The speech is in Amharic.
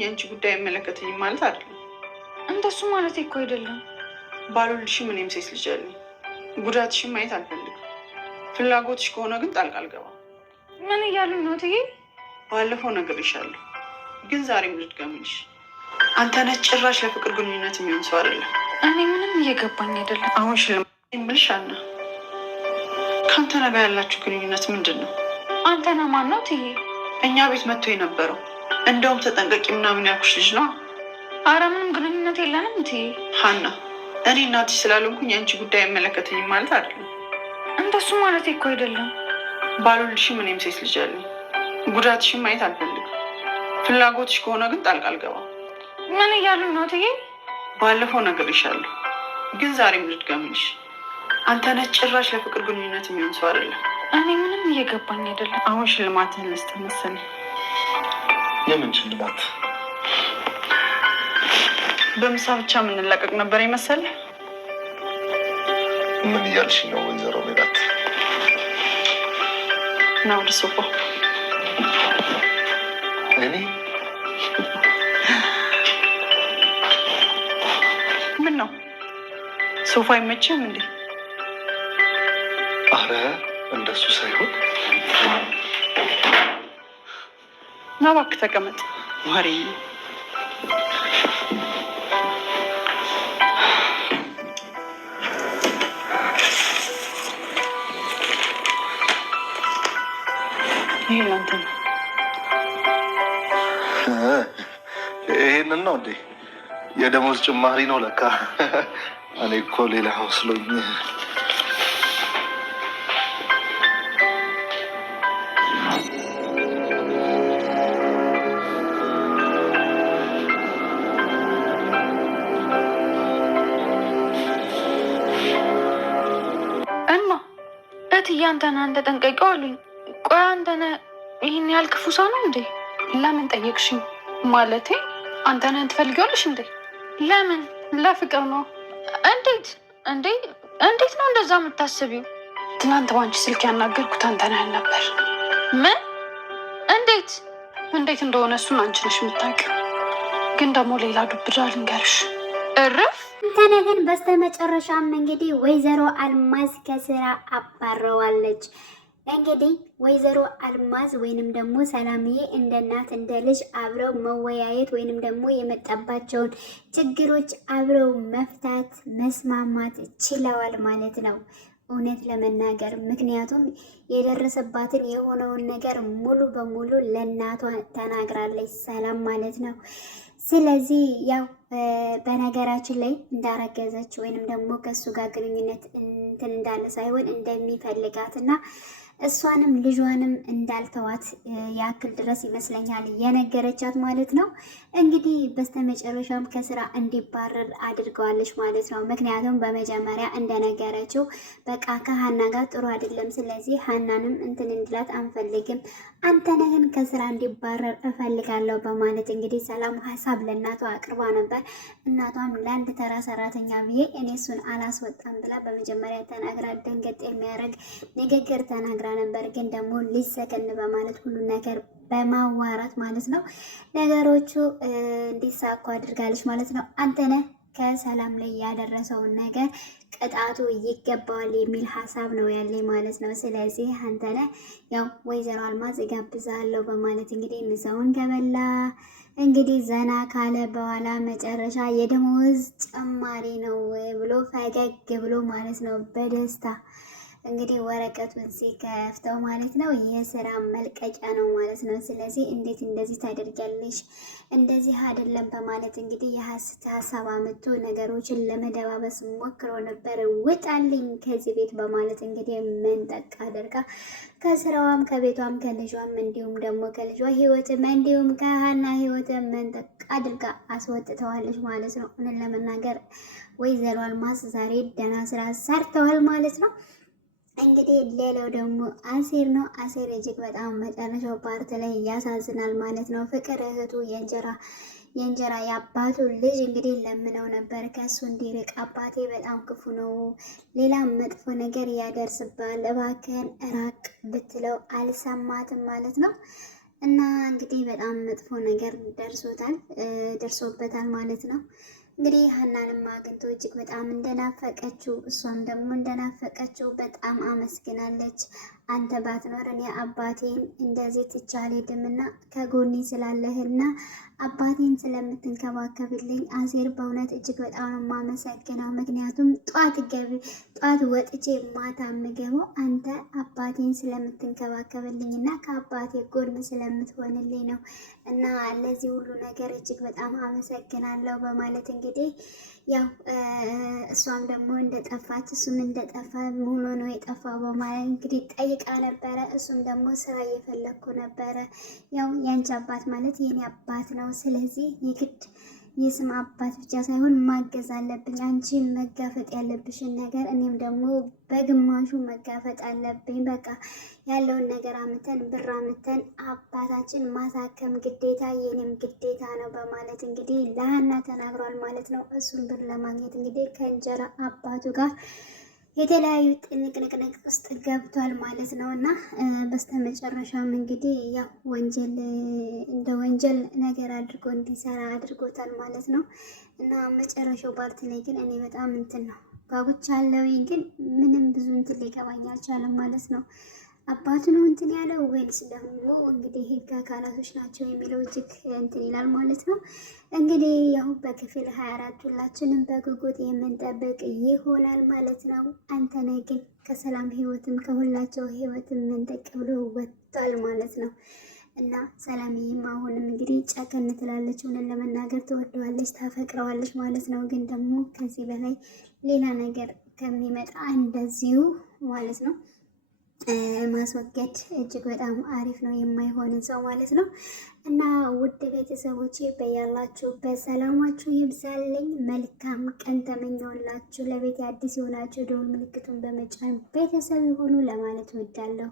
ያንቺ ጉዳይ አይመለከተኝም ማለት አይደለም። እንደሱ ማለት እኮ አይደለም። ባልወልድሽም እኔም ሴት ልጅ አለኝ። ጉዳትሽም ማየት አልፈልግም። ፍላጎትሽ ከሆነ ግን ጣልቃ አልገባም። ምን እያሉ ነው ትዬ? ባለፈው ነግሬሻለሁ፣ ግን ዛሬም ልድገምልሽ። አንተ ነህ ጭራሽ ለፍቅር ግንኙነት የሚሆን ሰው አይደለም። እኔ ምንም እየገባኝ አይደለም። አሁን ሽልማት ብልሽ አና ከአንተ ነጋ ያላችሁ ግንኙነት ምንድን ነው? አንተ ነህ ማን ነው ትዬ? እኛ ቤት መጥቶ የነበረው እንደውም ተጠንቀቂ ምናምን ያልኩሽ ልጅ ነው። አረ ምንም ግንኙነት የለንም ትዬ። ሀና እኔ እናትሽ ስላልሆንኩኝ የአንቺ ጉዳይ አይመለከተኝም ማለት አይደለም። እንደሱ ማለት እኮ አይደለም። ባልወልድሽም እኔም ሴት ልጅ አለኝ። ጉዳትሽም ማየት አልፈልግም። ፍላጎትሽ ከሆነ ግን ጣልቃ አልገባም። ምን እያሉ ነው ትዬ? ባለፈው ነግሬሻለሁ፣ ግን ዛሬም ልድገምልሽ። አንተ ነህ ጭራሽ ለፍቅር ግንኙነት የሚሆን ሰው አይደለም። እኔ ምንም እየገባኝ አይደለም። አሁን ሽልማትህን ልስጥህ መሰለኝ። የምን ሽልማት? በምሳ ብቻ የምንለቀቅ ነበር የመሰለህ? ምን እያልሽ ነው ወይዘሮ ሜላት? ና ወደ ሶፋ። እኔ ምን ነው ሶፋ አይመችም እንዴ? አረ እንደሱ ሳይሆን ና እባክህ ተቀመጥ። ወሬ ይሄ ላንተ ነው። ይሄንን ነው እንዴ? የደሞዝ ጭማሪ ነው ለካ። እኔ እኮ ሌላ መስሎኝ። እማ እትዬ አንተ ጠንቀቂው አሉኝ። ቆይ አንተ ነህ ይህን ያህል ክፉ ሰው ነው እንዴ? ለምን ጠየቅሽኝ? ማለቴ አንተ ነህ ትፈልጊዋለሽ እንዴ? ለምን? ለፍቅር ነው። እንዴት ነው እንደዛ የምታስቢው? ትናንት ባንቺ ስልክ ያናገርኩት አንተ ነህ ነበር። ምን? እንዴት እንደሆነ እሱን አንቺ ነሽ የምታውቂው። ግን ደግሞ ሌላ ዱብዳ ልንገርሽ። እርፍ ተነግን በስተመጨረሻም እንግዲህ ወይዘሮ አልማዝ ከስራ አባረዋለች። እንግዲህ ወይዘሮ አልማዝ ወይንም ደግሞ ሰላምዬ እንደ እናት እንደ ልጅ አብረው መወያየት ወይንም ደግሞ የመጣባቸውን ችግሮች አብረው መፍታት መስማማት ችለዋል ማለት ነው፣ እውነት ለመናገር ምክንያቱም የደረሰባትን የሆነውን ነገር ሙሉ በሙሉ ለእናቷ ተናግራለች ሰላም ማለት ነው። ስለዚህ ያው በነገራችን ላይ እንዳረገዘች ወይንም ደግሞ ከሱ ጋር ግንኙነት እንትን እንዳለ ሳይሆን እንደሚፈልጋትና እሷንም ልጇንም እንዳልተዋት ያክል ድረስ ይመስለኛል የነገረቻት ማለት ነው። እንግዲህ በስተመጨረሻም ከስራ እንዲባረር አድርገዋለች ማለት ነው። ምክንያቱም በመጀመሪያ እንደነገረችው በቃ ከሀና ጋር ጥሩ አይደለም፣ ስለዚህ ሀናንም እንትን እንድላት አንፈልግም፣ አንተነህን ከስራ እንዲባረር እፈልጋለሁ በማለት እንግዲህ ሰላም ሀሳብ ለእናቷ አቅርባ ነበር። እናቷም ለአንድ ተራ ሰራተኛ ብዬ እኔ እሱን አላስወጣም ብላ በመጀመሪያ ተናግራ ደንገጥ የሚያደርግ ንግግር ተናግራ ነበር። ግን ደግሞ ሊሰከን በማለት ሁሉ ነገር በማዋራት ማለት ነው ነገሮቹ እንዲሳኩ አድርጋለች ማለት ነው። አንተነህ ከሰላም ላይ ያደረሰውን ነገር ቅጣቱ ይገባዋል የሚል ሀሳብ ነው ያለኝ ማለት ነው። ስለዚህ አንተነህ ያው ወይዘሮ አልማዝ እጋብዛለሁ በማለት እንግዲህ ምሳውን ከበላ እንግዲህ ዘና ካለ በኋላ መጨረሻ የደሞዝ ጭማሪ ነው ብሎ ፈገግ ብሎ ማለት ነው በደስታ እንግዲህ ወረቀቱን ሲከፍተው ማለት ነው የስራ መልቀቂያ ነው ማለት ነው። ስለዚህ እንዴት እንደዚህ ታደርጊያለሽ? እንደዚህ አይደለም በማለት እንግዲህ የሐሰት ሀሳብ አመጡ ነገሮችን ለመደባበስ ሞክሮ ነበር። ውጣልኝ ከዚህ ቤት በማለት እንግዲህ መንጠቅ አድርጋ ከስራዋም ከቤቷም ከልጇም እንዲሁም ደግሞ ከልጇ ህይወትም እንዲሁም ከሀና ህይወትም መንጠቅ አድርጋ አስወጥተዋለች ማለት ነው። እውነት ለመናገር ወይዘሮ አልማዝ ዛሬ ደህና ስራ ሰርተዋል ማለት ነው። እንግዲህ ሌላው ደግሞ አሴር ነው። አሴር እጅግ በጣም መጨረሻው ፓርት ላይ ያሳዝናል ማለት ነው። ፍቅር እህቱ የእንጀራ የአባቱ ልጅ እንግዲህ ለምነው ነበር ከሱ እንዲርቅ፣ አባቴ በጣም ክፉ ነው፣ ሌላ መጥፎ ነገር ያደርስባል፣ እባክህን ራቅ ብትለው አልሰማትም ማለት ነው። እና እንግዲህ በጣም መጥፎ ነገር ደርሶበታል ማለት ነው። እንግዲህ ሀናንም አግኝቶ እጅግ በጣም እንደናፈቀችው እሷም ደግሞ እንደናፈቀችው በጣም አመስግናለች። አንተ ባትኖር እኔ አባቴን እንደዚህ ትቼ አልሄድምና ከጎኔ ስላለህና አባቴን ስለምትንከባከብልኝ አሴር በእውነት እጅግ በጣም ነው የማመሰግነው። ምክንያቱም ጧት ወጥቼ ማታ የምገባው አንተ አባቴን ስለምትንከባከብልኝ እና ከአባቴ ጎን ስለምትሆንልኝ ነው እና ለዚህ ሁሉ ነገር እጅግ በጣም አመሰግናለሁ በማለት እንግዲህ ያው እሷም ደግሞ እንደጠፋች እሱም እንደጠፋ ሆኖ ነው የጠፋው በማለት እንግዲህ ጠይቃ ነበረ። እሱም ደግሞ ስራ እየፈለግኩ ነበረ። ያው ያንቺ አባት ማለት የኔ አባት ነው። ስለዚህ የግድ የስም አባት ብቻ ሳይሆን ማገዝ አለብኝ። አንቺ መጋፈጥ ያለብሽን ነገር እኔም ደግሞ በግማሹ መጋፈጥ አለብኝ። በቃ ያለውን ነገር አምተን ብር አምተን አባታችን ማሳከም ግዴታ የኔም ግዴታ ነው በማለት እንግዲህ ለሀና ተናግሯል ማለት ነው። እሱን ብር ለማግኘት እንግዲህ ከእንጀራ አባቱ ጋር የተለያዩ ጥንቅንቅንቅ ውስጥ ገብቷል ማለት ነው። እና በስተመጨረሻም እንግዲህ ያው እንደ ወንጀል ነገር አድርጎ እንዲሰራ አድርጎታል ማለት ነው። እና መጨረሻው ፓርት ላይ ግን እኔ በጣም እንትን ነው ጓጉቻለሁ፣ ግን ምንም ብዙ እንትን ሊገባኝ አልቻለም ማለት ነው። አባቱ ነው እንትን ያለው ወይንስ ደግሞ እንግዲህ ህግ አካላቶች ናቸው የሚለው እጅግ እንትን ይላል ማለት ነው። እንግዲህ ያው በክፍል 24 ሁላችንም በጉጉት የምንጠብቅ ይሆናል ማለት ነው። አንተነህ ግን ከሰላም ህይወትም ከሁላቸው ህይወትም መንጠቅ ብሎ ወጥቷል ማለት ነው። እና ሰላምዬም አሁንም እንግዲህ ጨከን ትላለች። ሆነን ለመናገር ትወደዋለች፣ ታፈቅረዋለች ማለት ነው። ግን ደግሞ ከዚህ በላይ ሌላ ነገር ከሚመጣ እንደዚሁ ማለት ነው ማስወገድ እጅግ በጣም አሪፍ ነው፣ የማይሆንን ሰው ማለት ነው። እና ውድ ቤተሰቦቼ በያላችሁ በሰላማችሁ ይብዛልኝ። መልካም ቀን ተመኘውላችሁ። ለቤት አዲስ የሆናችሁ ደውል ምልክቱን በመጫን ቤተሰብ የሆኑ ለማለት ወዳለሁ።